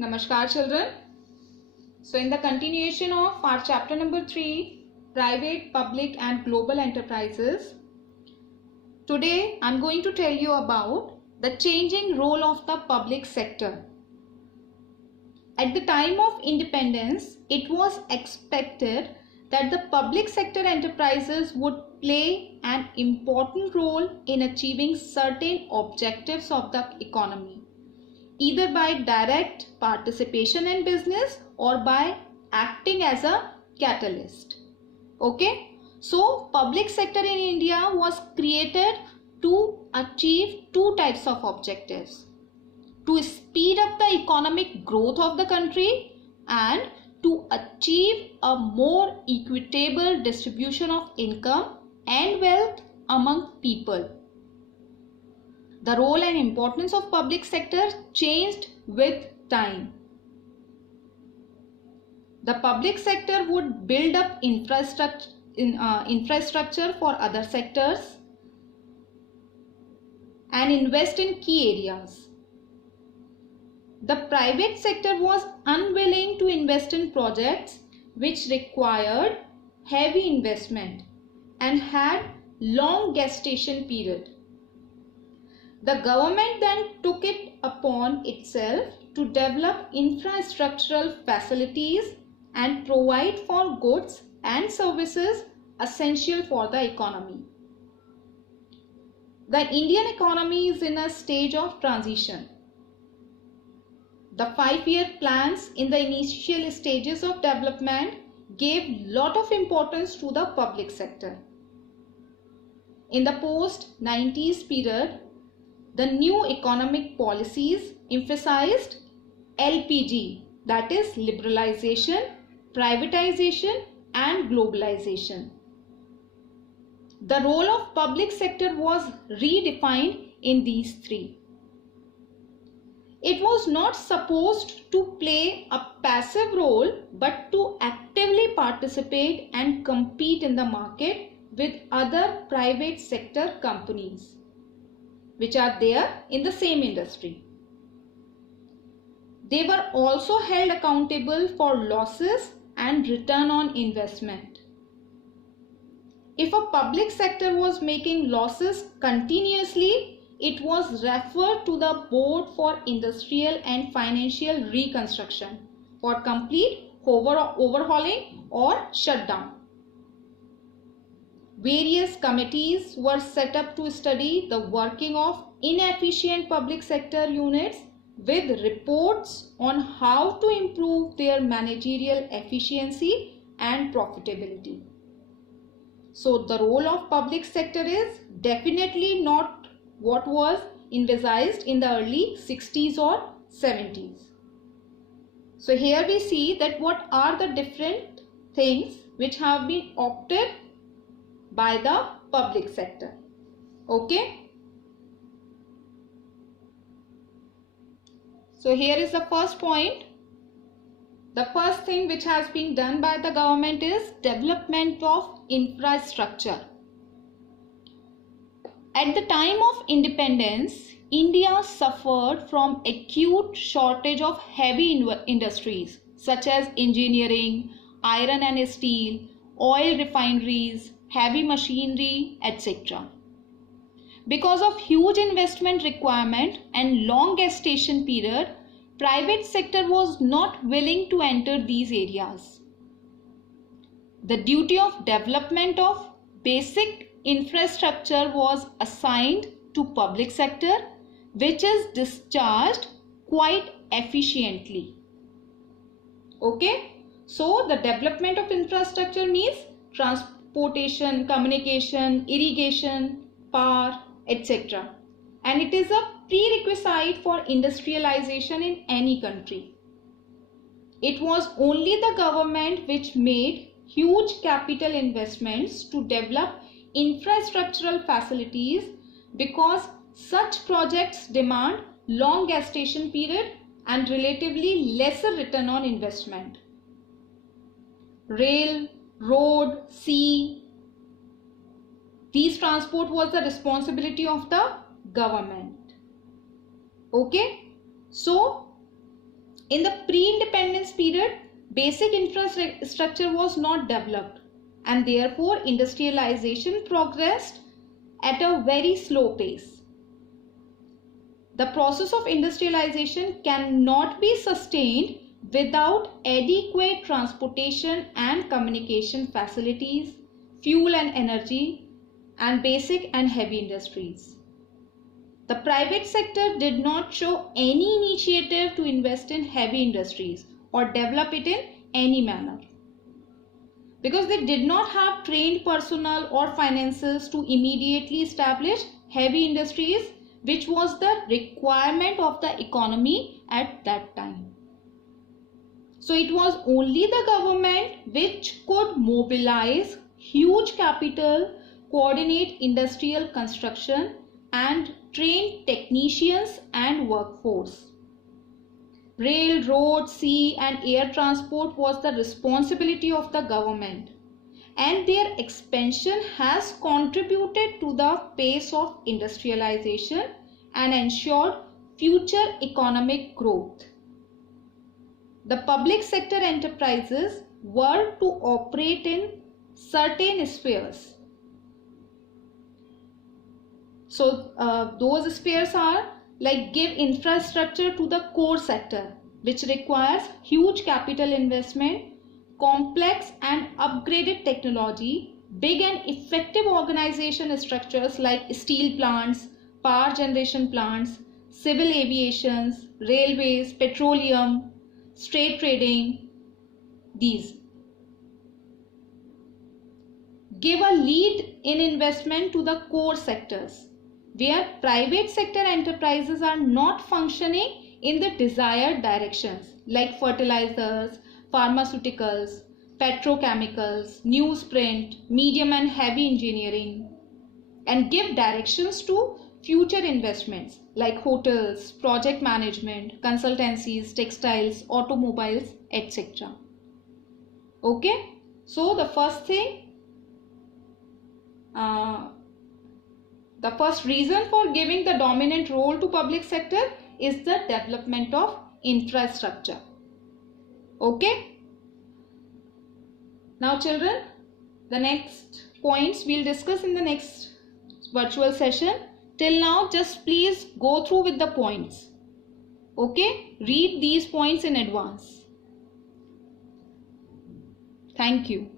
Namaskar children. So in the continuation of our chapter number 3, private, public and global enterprises, today I am going to tell you about the changing role of the public sector. At the time of independence, it was expected that the public sector enterprises would play an important role in achieving certain objectives of the economy, either by direct participation in business or by acting as a catalyst. Okay, so public sector in India was created to achieve two types of objectives: to speed up the economic growth of the country and to achieve a more equitable distribution of income and wealth among people. The role and importance of public sector changed with time. The public sector would build up infrastructure for other sectors and invest in key areas. The private sector was unwilling to invest in projects which required heavy investment and had long gestation period. The government then took it upon itself to develop infrastructural facilities and provide for goods and services essential for the economy. The Indian economy is in a stage of transition. The 5-year plans in the initial stages of development gave lot of importance to the public sector. In the post-90s period, the new economic policies emphasized LPG, that is liberalization, privatization and globalization. The role of public sector was redefined in these three. It was not supposed to play a passive role but to actively participate and compete in the market with other private sector companies which are there in the same industry. They were also held accountable for losses and return on investment. If a public sector was making losses continuously, it was referred to the Board for Industrial and Financial Reconstruction for complete overhauling or shutdown. Various committees were set up to study the working of inefficient public sector units with reports on how to improve their managerial efficiency and profitability. So the role of public sector is definitely not what was envisaged in the early 60s or 70s. So here we see that what are the different things which have been opted by the public sector. Okay. So here is the first point. The first thing which has been done by the government is development of infrastructure. At the time of independence, India suffered from acute shortage of heavy industries such as engineering, iron and steel, oil refineries, heavy machinery, etc. Because of huge investment requirement and long gestation period, private sector was not willing to enter these areas. The duty of development of basic infrastructure was assigned to public sector, which is discharged quite efficiently. Okay, so the development of infrastructure means transportation, communication, irrigation, power, etc. And it is a prerequisite for industrialization in any country. It was only the government which made huge capital investments to develop infrastructural facilities because such projects demand long gestation period and relatively lesser return on investment. Rail, road, sea, these transport was the responsibility of the government. Okay, so In the pre-independence period, basic infrastructure was not developed, and therefore industrialization progressed at a very slow pace. The process of industrialization cannot be sustained without adequate transportation and communication facilities, fuel and energy, and basic and heavy industries. The private sector did not show any initiative to invest in heavy industries or develop it in any manner, because they did not have trained personnel or finances to immediately establish heavy industries, which was the requirement of the economy at that time. So it was only the government which could mobilize huge capital, coordinate industrial construction, and train technicians and workforce. Rail, road, sea and air transport was the responsibility of the government, and their expansion has contributed to the pace of industrialization and ensured future economic growth. The public sector enterprises were to operate in certain spheres. So those spheres are like give infrastructure to the core sector, which requires huge capital investment, complex and upgraded technology, big and effective organization structures like steel plants, power generation plants, civil aviations, railways, petroleum, trade trading. These give a lead in investment to the core sectors, where private sector enterprises are not functioning in the desired directions, like fertilizers, pharmaceuticals, petrochemicals, newsprint, medium and heavy engineering, and give directions to future investments like hotels, project management, consultancies, textiles, automobiles, etc. Okay, so the first thing, the first reason for giving the dominant role to public sector is the development of infrastructure. Okay. Now children, the next points we'll discuss in the next virtual session. Till now, just please go through with the points. Okay. Read these points in advance. Thank you.